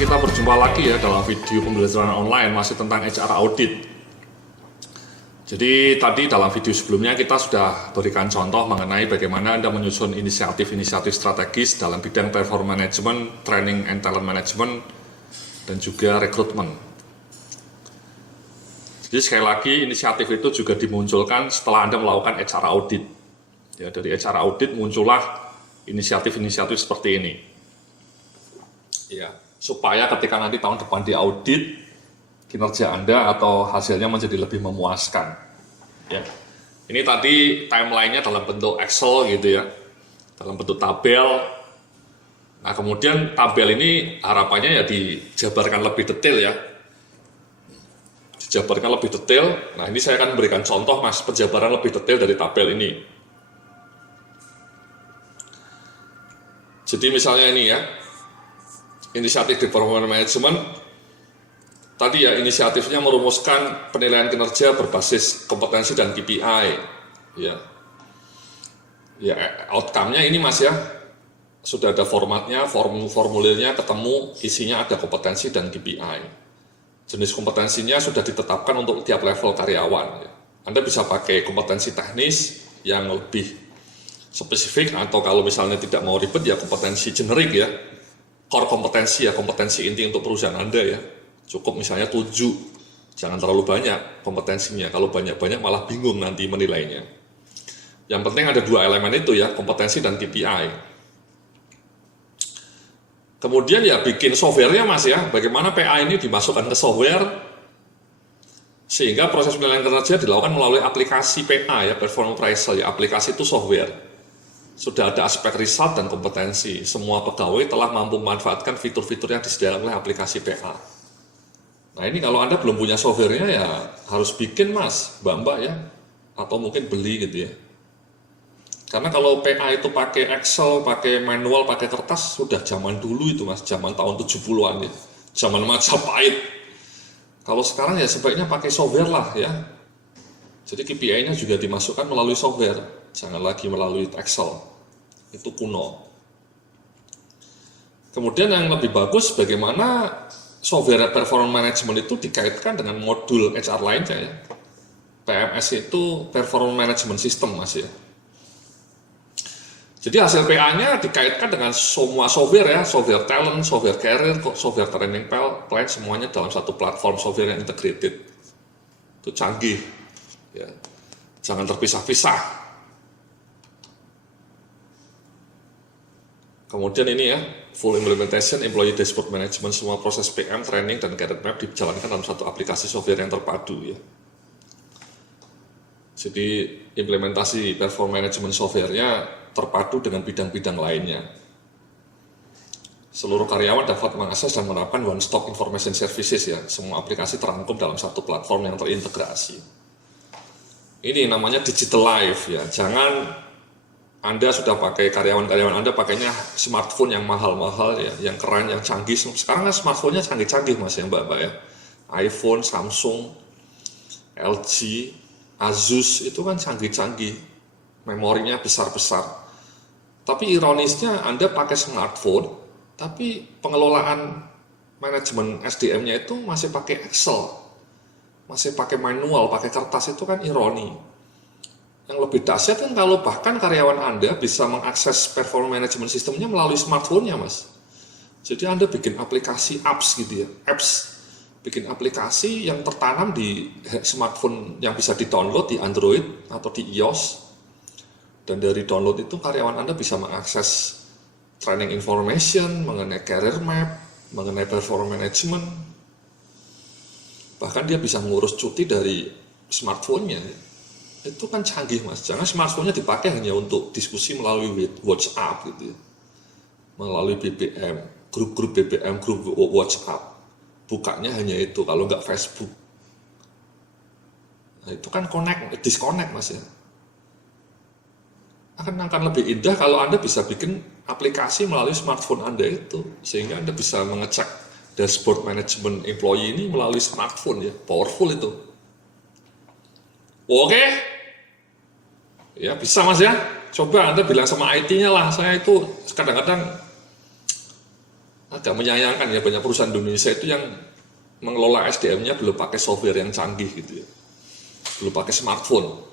kita berjumpa lagi ya dalam video pembelajaran online masih tentang HR audit. Jadi tadi dalam video sebelumnya kita sudah berikan contoh mengenai bagaimana Anda menyusun inisiatif-inisiatif strategis dalam bidang performance management, training and talent management, dan juga rekrutmen. Jadi sekali lagi inisiatif itu juga dimunculkan setelah Anda melakukan HR audit. Ya, dari HR audit muncullah inisiatif-inisiatif seperti ini. Ya, supaya ketika nanti tahun depan diaudit, kinerja Anda atau hasilnya menjadi lebih memuaskan. Ya. Ini tadi timeline-nya dalam bentuk Excel gitu ya, dalam bentuk tabel. Nah, kemudian tabel ini harapannya ya dijabarkan lebih detail ya. Dijabarkan lebih detail. Nah, ini saya akan berikan contoh Mas, penjabaran lebih detail dari tabel ini. Jadi misalnya ini ya, inisiatif di performance management, tadi ya inisiatifnya merumuskan penilaian kinerja berbasis kompetensi dan KPI. Ya, outcome-nya ini Mas ya, sudah ada formatnya, formulirnya ketemu, isinya ada kompetensi dan KPI. Jenis kompetensinya sudah ditetapkan untuk tiap level karyawan. Ya. Anda bisa pakai kompetensi teknis yang lebih spesifik, atau kalau misalnya tidak mau ribet ya kompetensi generik ya. Core kompetensi ya, kompetensi inti untuk perusahaan Anda ya. Cukup misalnya 7, jangan terlalu banyak kompetensinya. Kalau banyak-banyak malah bingung nanti menilainya. Yang penting ada 2 elemen itu ya, kompetensi dan KPI. Kemudian ya bikin software-nya Mas ya, bagaimana PA ini dimasukkan ke software, sehingga proses penilaian kinerja dilakukan melalui aplikasi PA ya, performance appraisal ya, aplikasi itu software. Sudah ada aspek result dan kompetensi. Semua pegawai telah mampu memanfaatkan fitur-fitur yang disediakan oleh aplikasi PA. Nah ini kalau Anda belum punya softwarenya ya harus bikin Mas, Mbak ya. Atau mungkin beli gitu ya. Karena kalau PA itu pakai Excel, pakai manual, pakai kertas, sudah zaman dulu itu Mas, zaman tahun 70-an ya. Zaman Majapahit. Kalau sekarang ya sebaiknya pakai software lah ya. Jadi KPI-nya juga dimasukkan melalui software. Jangan lagi melalui Excel. Itu kuno. Kemudian yang lebih bagus bagaimana software performance management itu dikaitkan dengan modul HR lainnya ya. PMS itu performance management system Mas ya. Jadi hasil PA-nya dikaitkan dengan semua software ya, software talent, software career, software training plan, semuanya dalam satu platform software yang integrated. Itu canggih ya. Jangan terpisah-pisah. Kemudian ini ya, full implementation, employee dashboard management, semua proses PM, training, dan career map dijalankan dalam satu aplikasi software yang terpadu ya. Jadi implementasi performance management software-nya terpadu dengan bidang-bidang lainnya. Seluruh karyawan dapat mengakses dan menerapkan one-stop information services ya. Semua aplikasi terangkum dalam satu platform yang terintegrasi. Ini namanya digital life ya. Jangan Anda sudah pakai, karyawan-karyawan Anda pakainya smartphone yang mahal-mahal ya, yang keren, yang canggih. Sekarang kan smartphone-nya canggih-canggih Mas ya Mbak ya. iPhone, Samsung, LG, Asus itu kan canggih-canggih. Memorinya besar-besar. Tapi ironisnya Anda pakai smartphone, tapi pengelolaan manajemen SDM-nya itu masih pakai Excel. Masih pakai manual, pakai kertas, itu kan ironi. Yang lebih dahsyat kan kalau bahkan karyawan Anda bisa mengakses performance management sistemnya melalui smartphone-nya Mas. Jadi Anda bikin aplikasi apps gitu ya, bikin aplikasi yang tertanam di smartphone yang bisa di-download di Android atau di iOS. Dan dari download itu karyawan Anda bisa mengakses training information, mengenai career map, mengenai performance management. Bahkan dia bisa mengurus cuti dari smartphone-nya. Itu kan canggih Mas, jangan smartphone-nya dipakai hanya untuk diskusi melalui WhatsApp gitu ya. Melalui BBM, grup-grup BBM, grup WhatsApp. Bukanya hanya itu, kalau nggak Facebook. Nah itu kan disconnect Mas ya. Akan lebih indah kalau Anda bisa bikin aplikasi melalui smartphone Anda itu. Sehingga Anda bisa mengecek dashboard manajemen employee ini melalui smartphone ya, powerful itu. Oke, ya bisa Mas ya. Coba Anda bilang sama IT-nya lah, saya itu kadang-kadang agak menyayangkan ya, banyak perusahaan di Indonesia itu yang mengelola SDM-nya belum pakai software yang canggih gitu ya, belum pakai smartphone.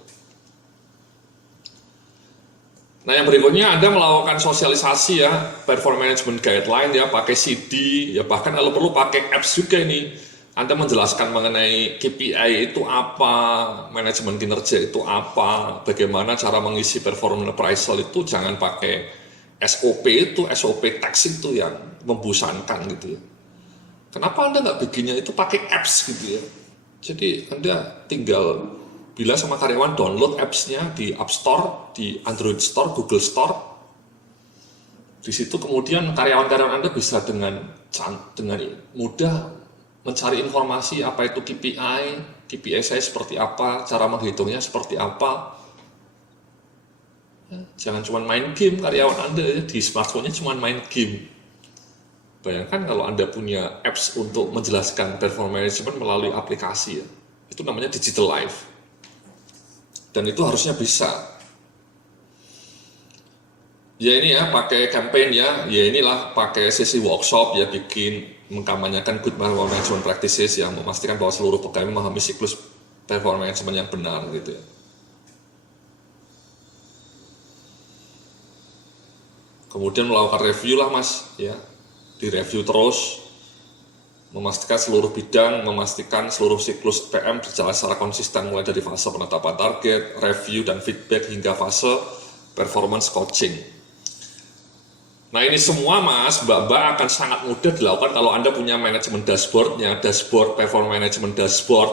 Nah yang berikutnya Anda melakukan sosialisasi ya, performance management guideline ya, pakai CD ya, bahkan kalau perlu pakai apps juga ini. Anda menjelaskan mengenai KPI itu apa, manajemen kinerja itu apa, bagaimana cara mengisi performance appraisal itu, jangan pakai SOP itu, SOP teks itu yang membosankan gitu ya. Kenapa Anda nggak bikinnya itu pakai apps gitu ya? Jadi Anda tinggal bilang sama karyawan download apps-nya di App Store, di Android Store, Google Store. Di situ kemudian karyawan-karyawan Anda bisa dengan mudah mencari informasi apa itu KPI saya seperti apa, cara menghitungnya seperti apa. Jangan cuma main game karyawan Anda ya, di smartphone-nya cuma main game. Bayangkan kalau Anda punya apps untuk menjelaskan performance management melalui aplikasi ya. Itu namanya digital life. Dan itu harusnya bisa. Ya ini ya, pakai campaign ya inilah pakai sesi workshop ya, bikin mengkampanyekan good performance management practices yang memastikan bahwa seluruh pegawai memahami siklus performance management yang benar gitu ya. Kemudian melakukan review lah mas ya, direview terus, memastikan seluruh bidang, memastikan seluruh siklus PM berjalan secara konsisten mulai dari fase penetapan target, review dan feedback hingga fase performance coaching. Nah ini semua mas, mbak-mbak akan sangat mudah dilakukan kalau Anda punya manajemen dashboardnya, dashboard performance management dashboard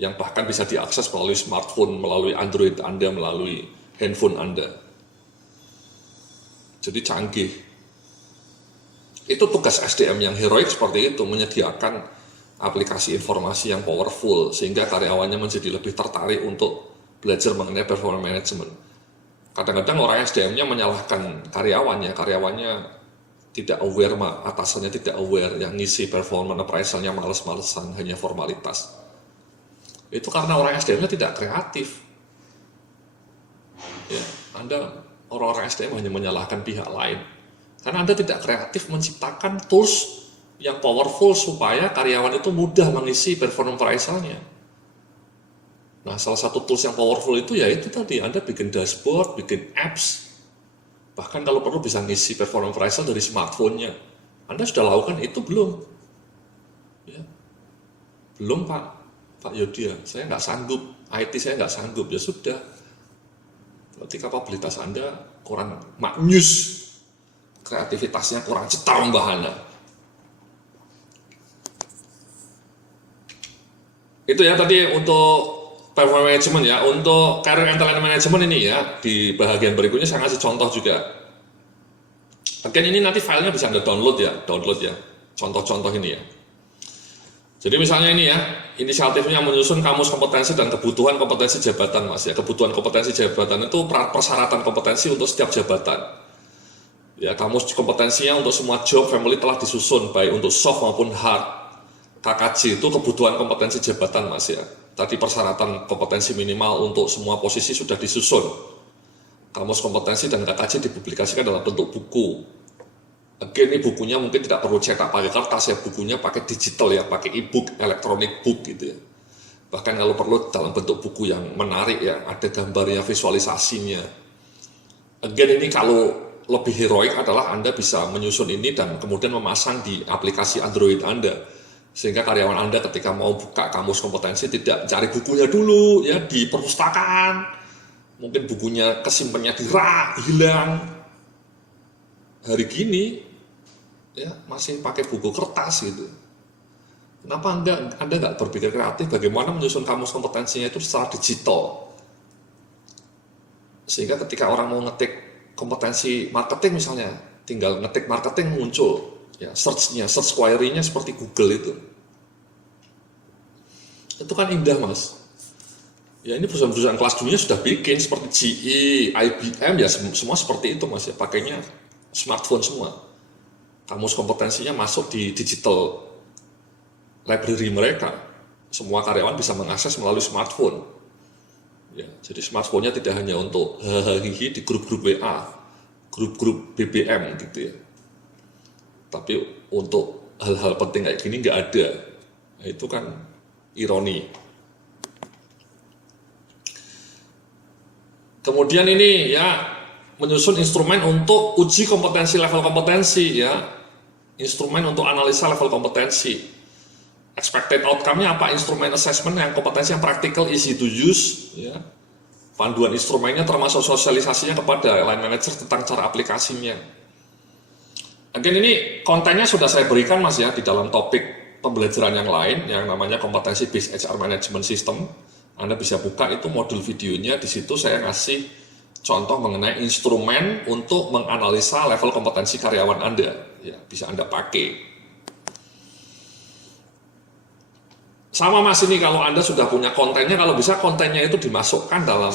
yang bahkan bisa diakses melalui smartphone, melalui Android Anda, melalui handphone Anda. Jadi canggih. Itu tugas SDM yang heroik seperti itu, menyediakan aplikasi informasi yang powerful sehingga karyawannya menjadi lebih tertarik untuk belajar mengenai performance management. Kadang-kadang orang SDM-nya menyalahkan karyawannya tidak aware, atasannya tidak aware, yang ngisi performance appraisal-nya males-malesan, hanya formalitas. Itu karena orang SDM-nya tidak kreatif. Ya, orang-orang SDM hanya menyalahkan pihak lain. Karena Anda tidak kreatif menciptakan tools yang powerful supaya karyawan itu mudah mengisi performance appraisal-nya. Nah, salah satu tools yang powerful itu ya itu tadi, Anda bikin dashboard, bikin apps, bahkan kalau perlu bisa ngisi performance appraisal dari smartphone-nya. Anda sudah lakukan itu belum? Ya. Belum Pak Yodi ya, saya nggak sanggup, IT saya nggak sanggup, ya sudah. Berarti kapabilitas Anda kurang maknyus, kreativitasnya kurang cetar membahana. Itu ya tadi untuk performance management ya. Untuk career and talent management ini ya, di bagian berikutnya saya ngasih contoh juga. Bagian ini nanti filenya bisa Anda download ya, contoh-contoh ini ya. Jadi misalnya ini ya, inisiatifnya menyusun kamus kompetensi dan kebutuhan kompetensi jabatan mas ya. Kebutuhan kompetensi jabatan itu persyaratan kompetensi untuk setiap jabatan. Ya, kamus kompetensinya untuk semua job family telah disusun, baik untuk soft maupun hard. KKJ itu kebutuhan kompetensi jabatan mas ya. Tadi persyaratan kompetensi minimal untuk semua posisi sudah disusun. Kamus kompetensi dan KKJ dipublikasikan dalam bentuk buku. Again, ini bukunya mungkin tidak perlu cetak pakai kertas ya, bukunya pakai digital ya, pakai e-book, electronic book gitu ya. Bahkan kalau perlu dalam bentuk buku yang menarik ya, ada gambarnya, visualisasinya. Again, ini kalau lebih heroik adalah Anda bisa menyusun ini dan kemudian memasang di aplikasi Android Anda. Sehingga karyawan Anda ketika mau buka kamus kompetensi tidak cari bukunya dulu ya di perpustakaan. Mungkin bukunya kesimpannya di rak, hilang. Hari gini ya masih pakai buku kertas gitu. Kenapa Anda nggak berpikir kreatif bagaimana menyusun kamus kompetensinya itu secara digital? Sehingga ketika orang mau ngetik kompetensi marketing misalnya, tinggal ngetik marketing muncul ya, search query-nya seperti Google itu. Itu kan indah mas. Ya ini perusahaan-perusahaan kelas dunia sudah bikin seperti GE, IBM ya semua seperti itu mas ya, pakainya smartphone semua. Kamus kompetensinya masuk di digital library mereka. Semua karyawan bisa mengakses melalui smartphone. Ya, jadi smartphone-nya tidak hanya untuk hahaha di grup-grup WA, grup-grup BBM gitu ya. Tapi untuk hal-hal penting kayak gini nggak ada. Nah, itu kan ironi. Kemudian ini ya menyusun instrumen untuk uji kompetensi, level kompetensi ya. Instrumen untuk analisa level kompetensi. Expected outcome-nya apa? Instrumen assessment yang kompetensi yang practical, easy to use ya. Panduan instrumennya termasuk sosialisasinya kepada line manager tentang cara aplikasinya. Again, ini kontennya sudah saya berikan Mas ya di dalam topik pembelajaran yang lain yang namanya kompetensi based HR management system. Anda bisa buka itu modul videonya, di situ saya ngasih contoh mengenai instrumen untuk menganalisa level kompetensi karyawan Anda. Ya, bisa Anda pakai. Sama Mas, ini kalau Anda sudah punya kontennya, kalau bisa kontennya itu dimasukkan dalam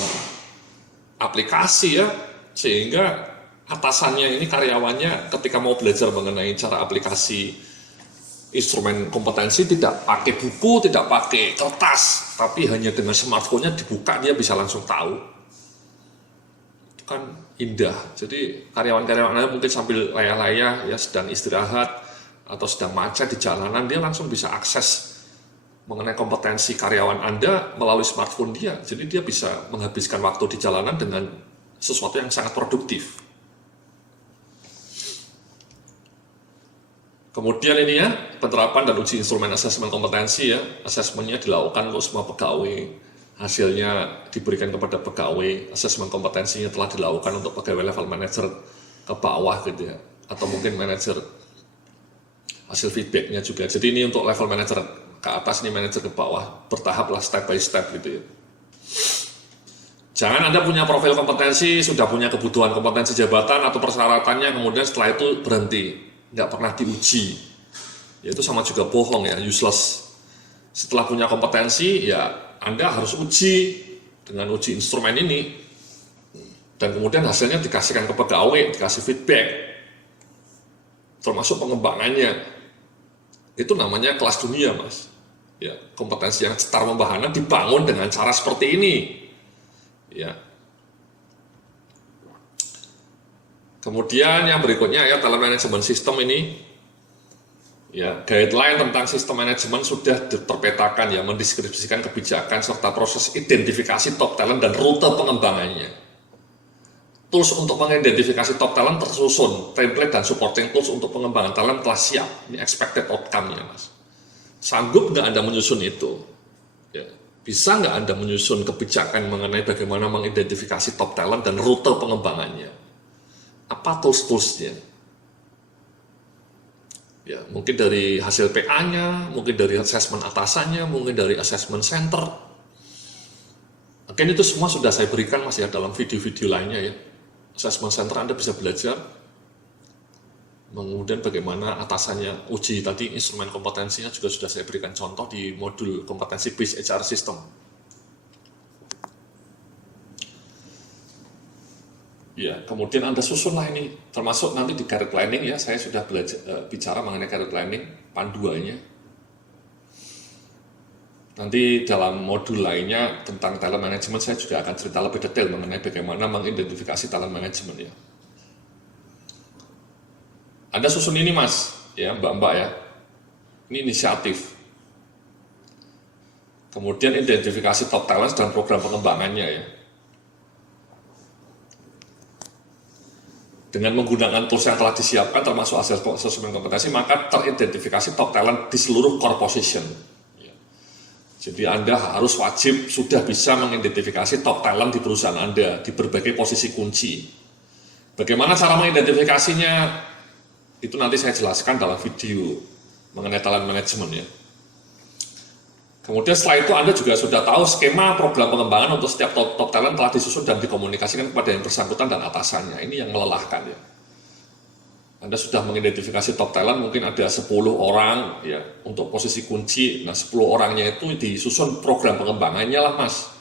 aplikasi ya, sehingga atasannya ini karyawannya ketika mau belajar mengenai cara aplikasi instrumen kompetensi tidak pakai buku, tidak pakai kertas, tapi hanya dengan smartphone-nya dibuka dia bisa langsung tahu. Itu kan indah. Jadi karyawan-karyawan Anda mungkin sambil layah-layah ya, sedang istirahat atau sedang macet di jalanan, dia langsung bisa akses mengenai kompetensi karyawan Anda melalui smartphone dia. Jadi dia bisa menghabiskan waktu di jalanan dengan sesuatu yang sangat produktif. Kemudian ini ya, penerapan dan uji instrumen asesmen kompetensi ya. Asesmennya dilakukan untuk semua pegawai. Hasilnya diberikan kepada pegawai. Asesmen kompetensinya telah dilakukan untuk pegawai level manager ke bawah gitu ya. Atau mungkin manager, hasil feedbacknya juga. Jadi ini untuk level manager ke atas, ini manajer ke bawah, bertahap lah, step by step gitu ya. Jangan Anda punya profil kompetensi, sudah punya kebutuhan kompetensi jabatan atau persyaratannya, kemudian setelah itu berhenti, nggak pernah diuji. Ya itu sama juga bohong ya, useless. Setelah punya kompetensi, ya Anda harus uji dengan uji instrumen ini, dan kemudian hasilnya dikasihkan ke pegawai, dikasih feedback, termasuk pengembangannya. Itu namanya kelas dunia Mas. Ya, kompetensi yang cetar membahana dibangun dengan cara seperti ini. Ya. Kemudian yang berikutnya ya talent management system ini. Ya, guideline tentang sistem manajemen sudah terpetakan ya, mendeskripsikan kebijakan serta proses identifikasi top talent dan rute pengembangannya. Tools untuk mengidentifikasi top talent tersusun, template dan supporting tools untuk pengembangan talent telah siap. Ini expected outcome-nya Mas. Sanggup nggak Anda menyusun itu? Ya. Bisa nggak Anda menyusun kebijakan mengenai bagaimana mengidentifikasi top talent dan rute pengembangannya? Apa tools-toolsnya? Ya, mungkin dari hasil PA-nya, mungkin dari assessment atasannya, mungkin dari assessment center. Mungkin itu semua sudah saya berikan Mas ya dalam video-video lainnya ya. Assessment center Anda bisa belajar. Kemudian bagaimana atasannya uji tadi, instrumen kompetensinya juga sudah saya berikan contoh di modul kompetensi based HR system. Ya, kemudian Anda susunlah ini, termasuk nanti di career planning ya, saya sudah bicara mengenai career planning, panduannya. Nanti dalam modul lainnya tentang talent management saya juga akan cerita lebih detail mengenai bagaimana mengidentifikasi talent management ya. Anda susun ini Mas, ya Mbak-mbak ya. Ini inisiatif. Kemudian identifikasi top talent dan program pengembangannya ya. Dengan menggunakan tools yang telah disiapkan termasuk hasil asesmen kompetensi, maka teridentifikasi top talent di seluruh core position. Ya. Jadi Anda harus wajib sudah bisa mengidentifikasi top talent di perusahaan Anda di berbagai posisi kunci. Bagaimana cara mengidentifikasinya? Itu nanti saya jelaskan dalam video mengenai talent management ya. Kemudian setelah itu Anda juga sudah tahu skema program pengembangan untuk setiap top talent telah disusun dan dikomunikasikan kepada yang bersangkutan dan atasannya. Ini yang melelahkan ya. Anda sudah mengidentifikasi top talent, mungkin ada 10 orang ya untuk posisi kunci. Nah 10 orangnya itu disusun program pengembangannya lah Mas.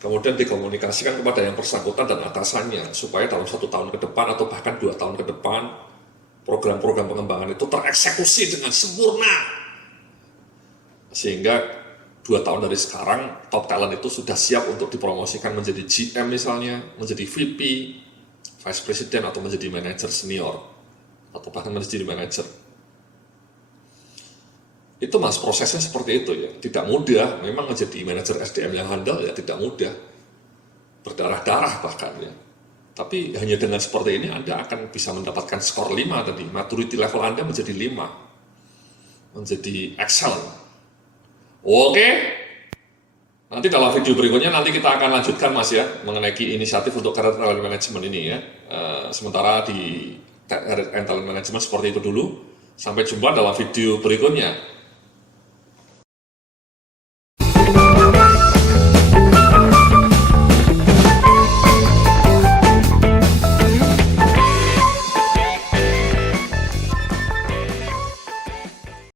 Kemudian dikomunikasikan kepada yang bersangkutan dan atasannya supaya dalam 1 tahun ke depan atau bahkan 2 tahun ke depan program-program pengembangan itu tereksekusi dengan sempurna. Sehingga 2 tahun dari sekarang top talent itu sudah siap untuk dipromosikan menjadi GM misalnya, menjadi VP, Vice President atau menjadi manajer senior. atau bahkan menjadi manajer. Itu mas prosesnya seperti itu ya, tidak mudah. Memang menjadi manajer SDM yang handal ya tidak mudah, berdarah-darah bahkan ya. Tapi hanya dengan seperti ini Anda akan bisa mendapatkan skor 5 tadi, maturity level Anda menjadi 5, menjadi excellent. Oke, nanti dalam video berikutnya nanti kita akan lanjutkan mas ya, mengenai inisiatif untuk career talent management ini ya. Sementara di career talent management seperti itu dulu. Sampai jumpa dalam video berikutnya.